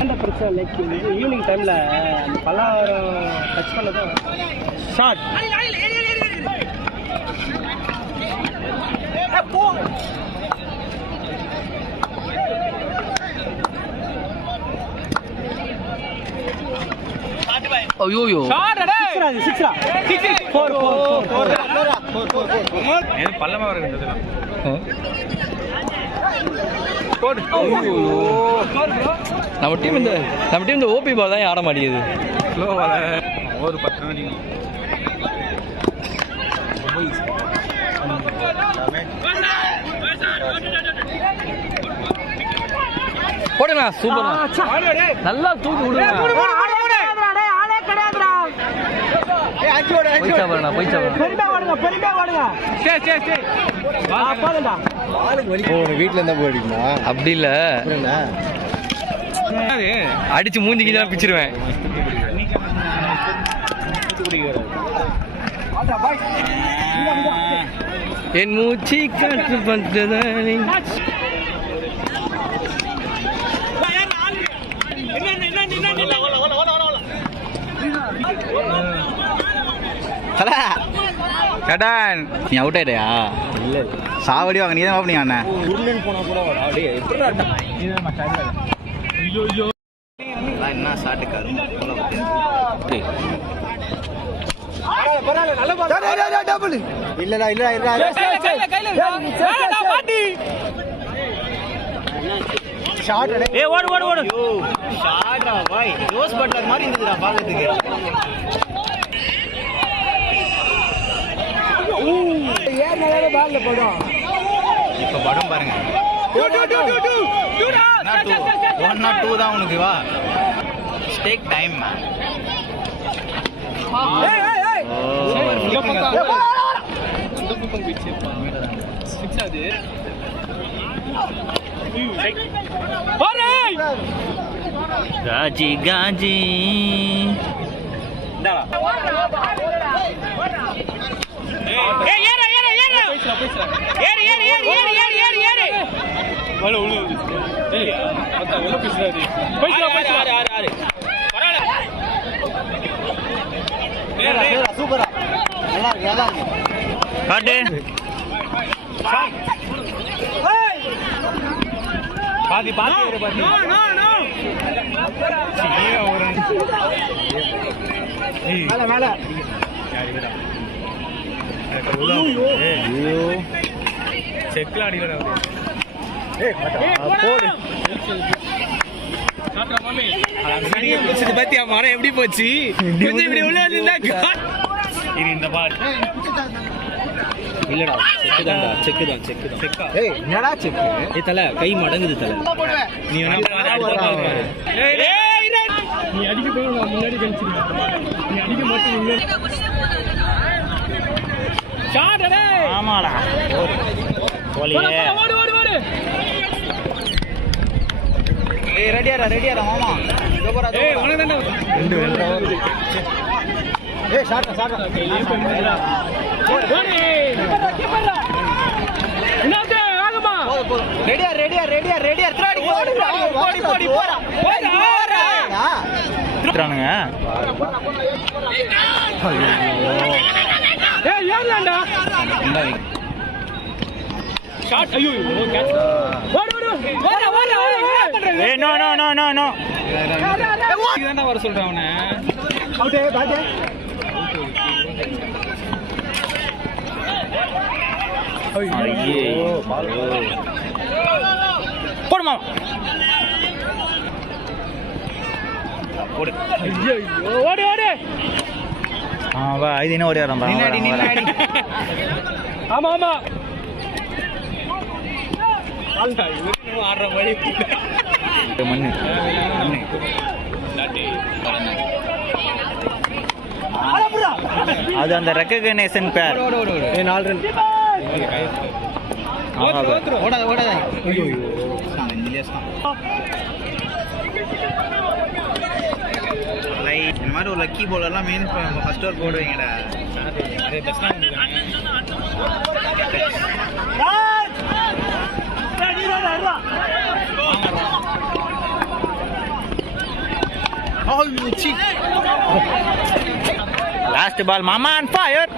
அந்த பிரச்சனை like evening டைமில் அந்த பல்லாவரம் டச் பண்ணதும் ஷார்ட் ஐயோ பள்ளமா வருது. நம்ம டீம் இந்த ஓபி பால் தான் ஆட மாட்டேங்குது. ஸ்லோ ஒரு 10 மணி போடுங்க. சூப்பர், நல்லா தூக்கி விடுங்க. வீட்டுல இருந்தா போயிடுமா? அப்படி இல்ல, அடிச்சு மூஞ்சிக்கு தான் பிச்சிருவேன். என் மூச்சு காற்று பந்ததானே. கடன் நீ அவுட் ஆயிடையா? இல்ல சாவடி வாங்க. நீ தான் வாங்க அண்ணன் போனா கூட என்ன சாட்டுக்காரு இல்லடா இப்ப படம் பாருங்க. 1 or 2 தான் உனக்கு. வா டேக் டைம். காஜி காஜி சூப்பரா நல்லா இருக்கு. காட்டு பாதி பாதி மேல மேல செக்ல அடிக்கல. பத்தியா மரம் எப்படி போச்சு? கொஞ்சம் இப்படி உள்ள இந்த பாரு. இல்லடா, செக்கு தான். என்னடா செக்கு? தலை கை மடங்குது தலை. நீ அடிக்க போய் நான் முன்னாடி கழிச்சிருக்கேன். நீ அடிக்க மட்டும் ஆமாடா ரெடியாரா மாமா. வர சொல்றேன் அவனை. போடுமா இது என்ன ஓடி வரோம். ஆமா ஆடுற மாதிரி மண்ணு அது அந்த ரெக்கக்னேஷன் பேர். 4 ரன். இந்த மாதிரி ஒரு லக்கி போல் எல்லாம் மெயின் ஃபர்ஸ்ட் ஓவர் போடுவீங்கடா. லாஸ்ட் பால் மாமா ஆன் ஃபயர்